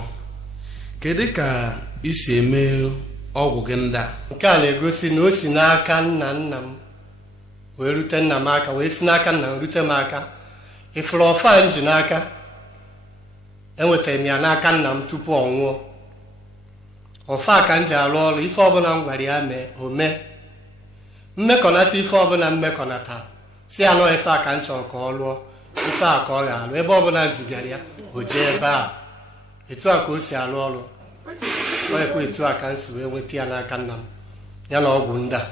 kedu ka isi eme ọgwụ gị ndị a? Nke a na-egosi na o si n'aka nna m wee rute nna m aka wee si n'aka nna m rute m aka ifuru ọfa m ji n'aka enwetara m ya n'aka nna m tupu ọ nwụọ ọfa ka m ji arụ ọrụ ife ọbụla m gwara ya mee o mee mmekọnata ife ọbụla mmekọnata si anọ ife a ka m chọrọ ka ọ lụọ ife a ka ọ ga-alụ ebe ọbụla zigara ya o jee ebe a etu a ka o si alụ ọrụ ọ ekwe etu a ka m si wee nweta ya n'aka nna m ya na ọgwụ ndị a.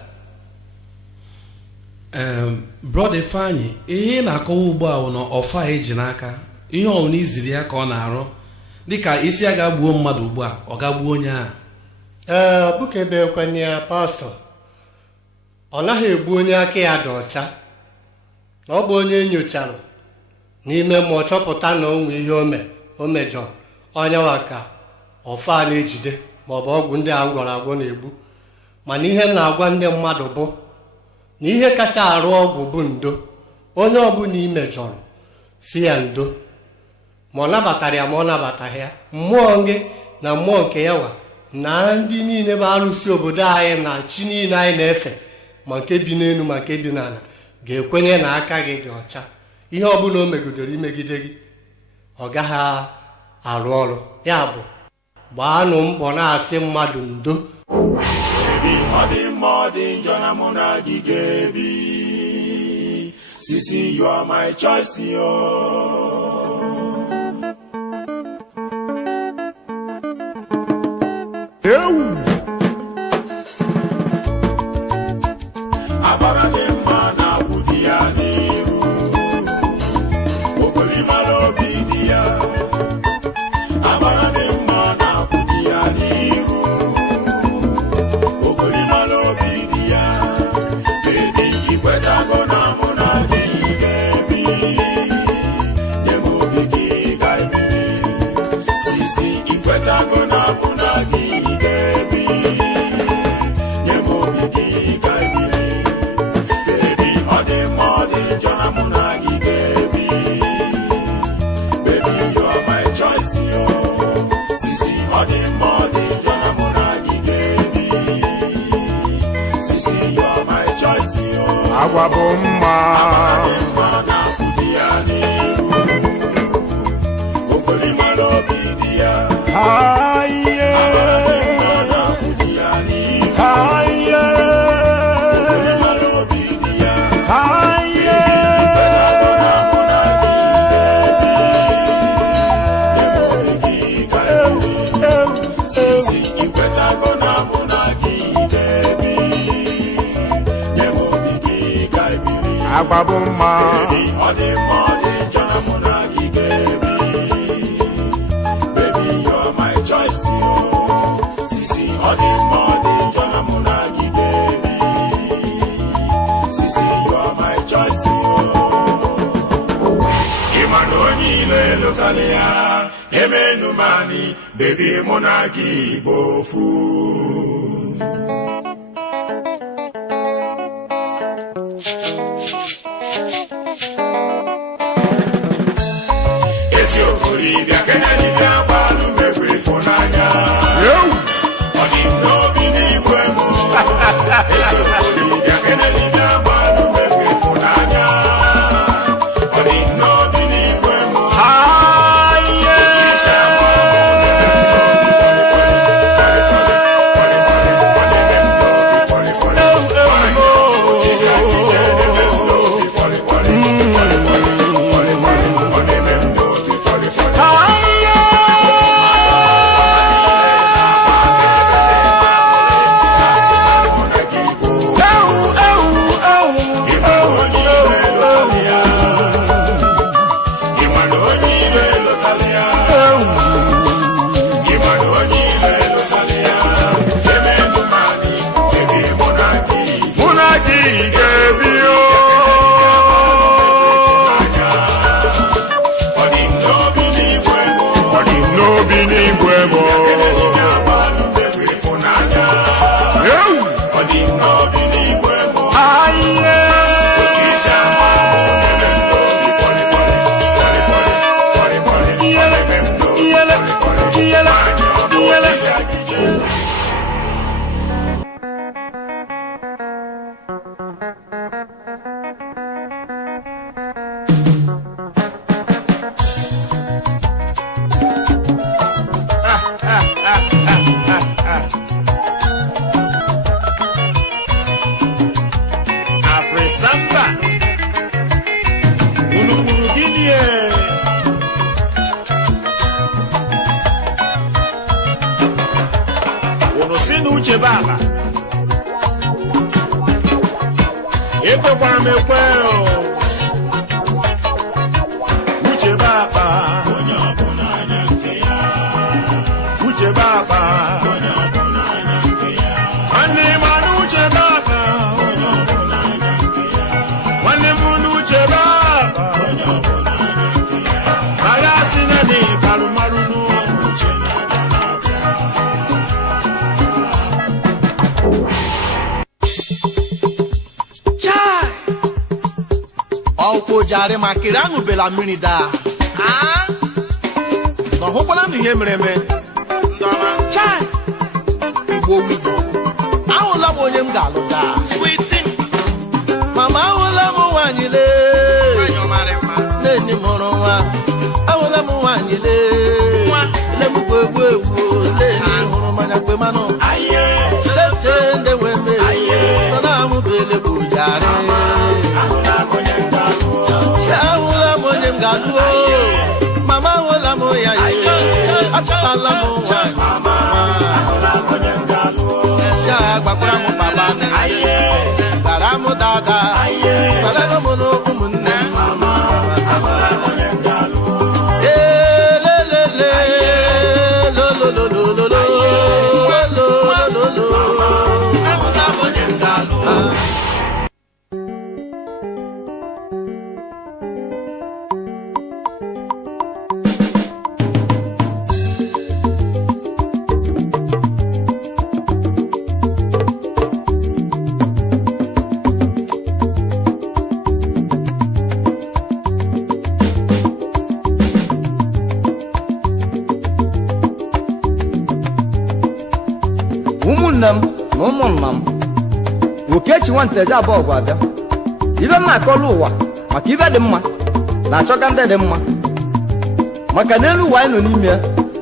Brother Ifeanyi ihe ị na-akọwa ugbu a na ọfa eji n'aka ihe ọwụna iziri ya ka ọ na-arụ dịka isi ya ga-gbuo mmadụ ugbu a ọ ga-gbuo onye a ọ bụ ka ebe ekwenye ya pastọ ọ naghị egbu onye aka ya dị ọcha na ọ bụ onye enyochara n'ime mmụọ chọpụta na onwe ihe o mejọ onyewa ka ọfa na-ejide maọbụ ọgwụ ndị a gwara agwọ na-egbu mana ihe m na-agwa ndị mmadụ bụ na ihe kacha arụ ọgwụ bụ ndo onye ọbụla imejọrọ si ya ndo ma ọ nabatara ya ma ọ nabataghị ya mmụọ gị na mmụọ nke ya wa na ndị niile bụ arụsị obodo anyị na chi niile anyị na-efe ma nke bi n'elu ma nke bi n'ala ga-ekwenye na aka gị dị ọcha ihe ọbụla o megidere imegide gị ọ gaghị arụ ọrụ ya bụ gbaanụ mbọ na-asị mmadụ ndo ọ dị mma ọ dị njọ na mụ na gị ga-ebi sisi you are my choice yo. Agbara dị mma na abụ di ya n'iru ogolimara obi di ya agbara dị mma na abụ di ya n'iru ogolimara obi di ya kedu ikwetago na mụ na gị ga-ebi nye m obi gị ga-ebiri sisi ikwetago na mụ na gị ga-ebi nye m obi gị ga-ebiri baby ọ dị mma ọ dị njọ na mụ na gị ga-ebi baby you are my choice. agwa bụ mma agwa bụ mma baby you're my choice sisi ọ dị mma ọ dị njọ na mụ na gị ga-ebi sisi you're my choice ịma na onye ile lụtara ya emenumani baby mụ na gị bụ ofu jare makiri aṅụbela mmiri daa na ọhụkwala m ihe mere eme chai igbo wigbo ahụla m onye m ga-alụ taa mama ahụla m nwaanyị na-enye m hụrụ nwa ahụla m nwaanyị lemgbo egwu egwu na-enye hụrụ mmanya kwe manụ cheche ndị nwe mme nọ na-amụbele bụ jare mama wala mo ya achọtala mo mama ja gbakwara mo baba ne bara mo dada bara no mo no umunne ụmụnne m na ụmụnna m Okechi nwanteze abụọ gwabịa ibe m na-akọlụ ụwa maka ibe dị mma na-achọka ndị dị mma maka n'elu ụwa anyị nọ n'ime ya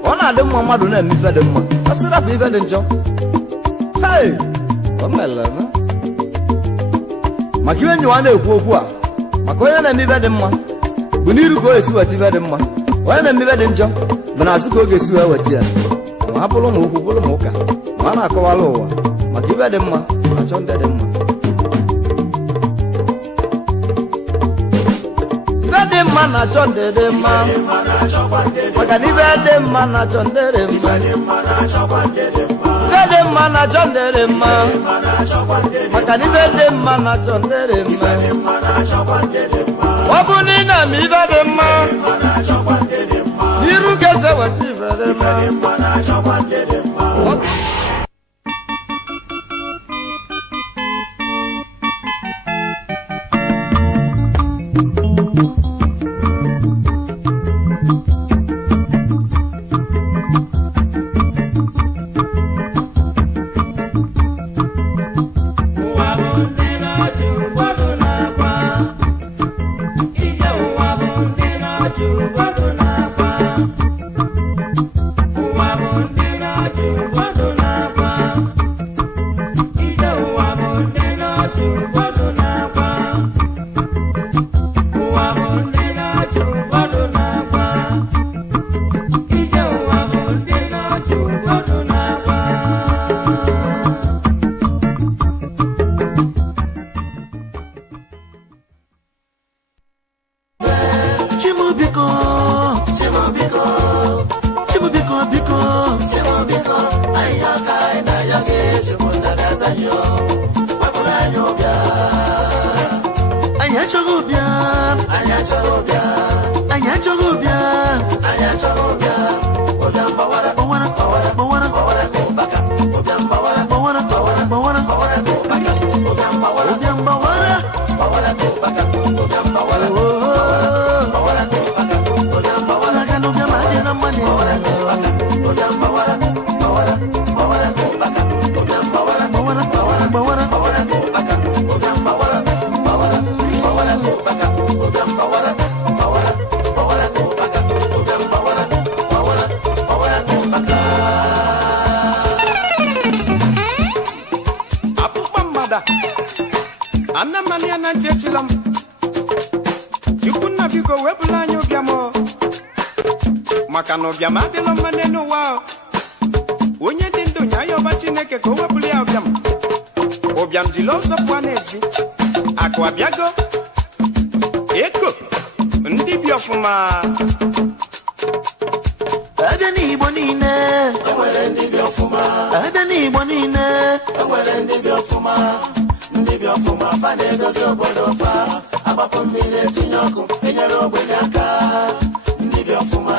ọ na-adị mma mmadụ na-eme ife dị mma ọ sịrapụ ife dị njọ hei o mere na maka iwe nyiwa na-ekwu okwu a maka onye na-eme ibe dị mma bụ n'iru ka o esi weta ibe dị mma onye na-eme ibe dị njọ bụ n'azụ ka ọ ga-esi wee weta ya ma ha bụrụ ma okwu bụrụ ma ụka ma a na-akọwara ụwa maka ibe dị mma na-achọ ndị dị mma ibe dị mma na-achọ ndị dị mma maka na ibe dị mma na-achọ ndị dị mma ibe dị mma na-achọ ndị dị mma maka na ibe dị mma na-achọ ndị dị mma ọ bụ na ị na-eme ibe dị mma n'iru ga-eze weta ibe dị mma maka na ụbịam adịla mma n'ụwa onye dị ndụ nya ya ọba Chineke ka o wepụrụ ya ụbịam jiri ọsọ pụọ n'ezi akụ abịago eko ndị bi ọfụma abịa n'Igbo niile enwere ndị bi ọfụma abịa n'Igbo niile enwere ndị bi ọfụma fa na-edozi obodo fa agbapụ mmiri etinye ọkụ enyere ogbenye aka ndị bi ọfụma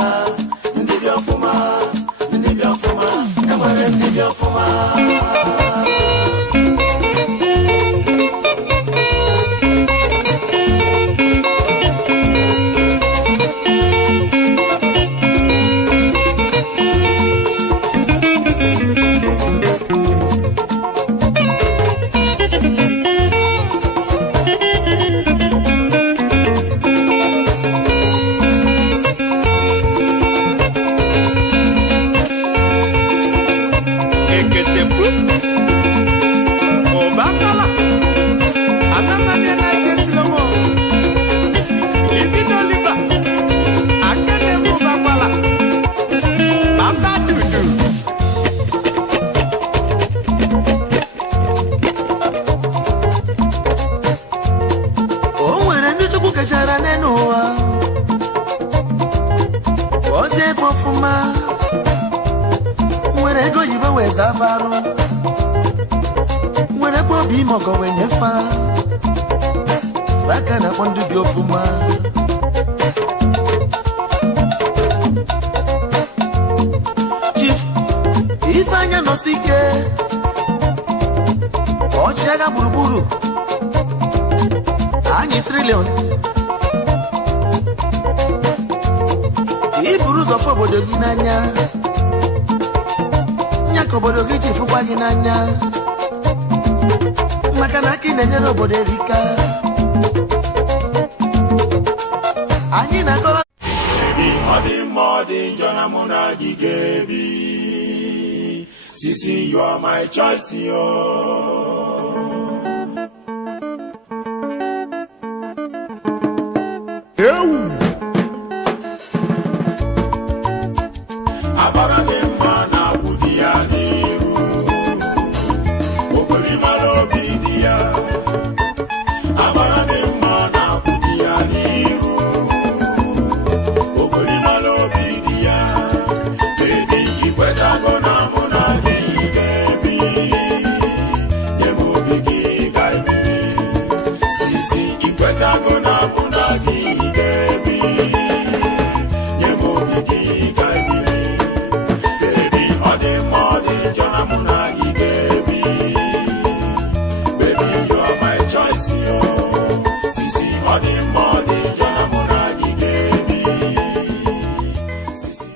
enwere ndị bi ọfụma anyị na-akọrọ Baby, all the Jonah Mona Gigebi. Sisi, you are my choice, yo. Abara de mana budia niru. Okoli malo bidia. Abara de mana budia niru. Okoli malo bidia. Baby, ikweta gona muna gigebi. Yemo bigi gaibiri. Sisi, ikweta gona muna gigebi. Yemo bigi gaibiri. Baby, odi Jonah muna gigebi. Baby, you are my choice, yo. Sisi, odi Jonah muna gigebi. Sisi.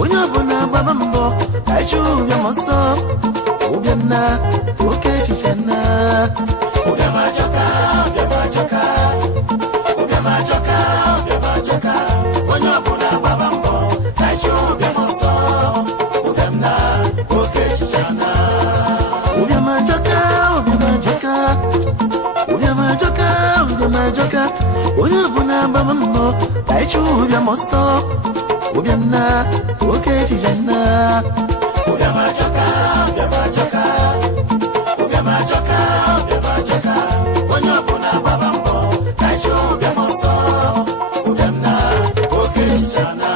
onye ọbụla gbaba mbọ ka ịchụ ụbịam ọsọ ụbịam na oke echiche na ụbịam ajọka onye ọbụla gbaba mbọ ka ịchụ ụbịam ọsọ ụbịam na oke echiche na ụbịam ajọka onye ọbụla gbaba mbọ ka ịchụ ụbịam ọsọ ụbịam na oke echiche na ụbịam ajọka onye ọbụla gbaba mbọ ka ịchụ ụbịam ọsọ ụbịam na oke echiche na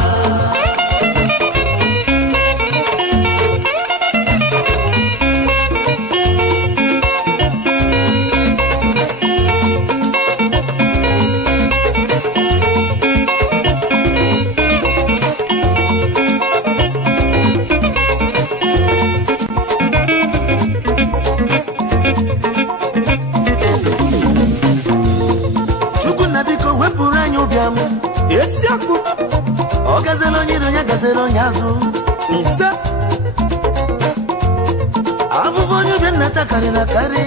ọ gazela onye iro ya gazela onye azụ ise afụfụ onye ụbịa nnata karịrị akarị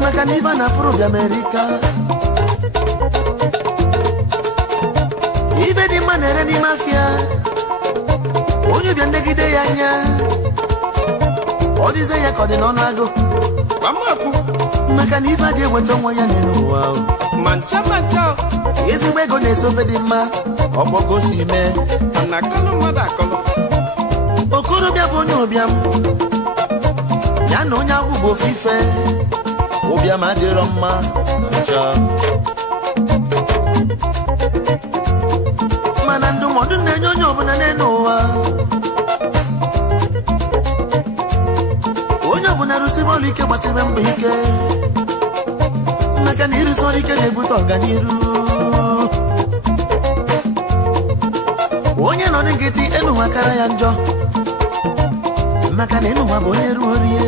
maka na ibe na afụrụ ụbịa Amerịka ibe dị mma na-ere n'ime afịa onye ụbịa ndegide ya anya ọ dịze ya ka ọ dị n'ọnụ agụ maka na ibe adị eweta onwe ya n'elu ụwa mancha ezigbo ego na-esi ofe dị mma ọgbọgo si mee na akọlụ mmadụ akọlụ okorobịa bụ onye ụbịam ya na onye agwụ bụ ofe ife ụbịam adịrọ mma ncha mana ndụmọdụ na-enye onye ọbụla n'elu ụwa onye ọbụla rụsibe ọrụ ike gbasịrị mbọ ike maka na ịrụsi ọrụ ike na-ebute ọganiru onye nọ n'nkịtị enụwa kara ya njọ maka na enụwa bụ onye ruo rie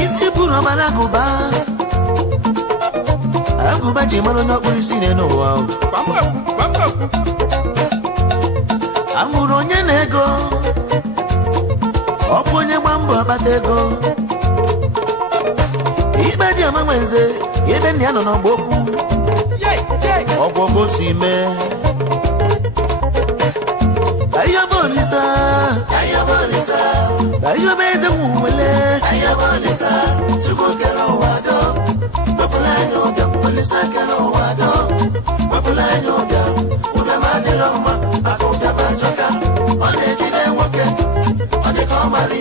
isi bụrụ ọbara agụba ji mara onye ọkpụrụ isi n'ụwa amụrụ onye na-ego ọ bụ onye gba mbọ ọkpata ego ibe dị ọmanwe nze ebe nna ya nọ n'ọgba okwu ọgwọgo si mee ayọba olisa ayọba eze nwuwele chukwu kere ụwa do wepụla anya ụbịa olisa kere ụwa do wepụla anya ụbịa ma dịrọ mma maka ụbịa ma ajọka ọ na-ejide nwoke ọ dịka ọ mara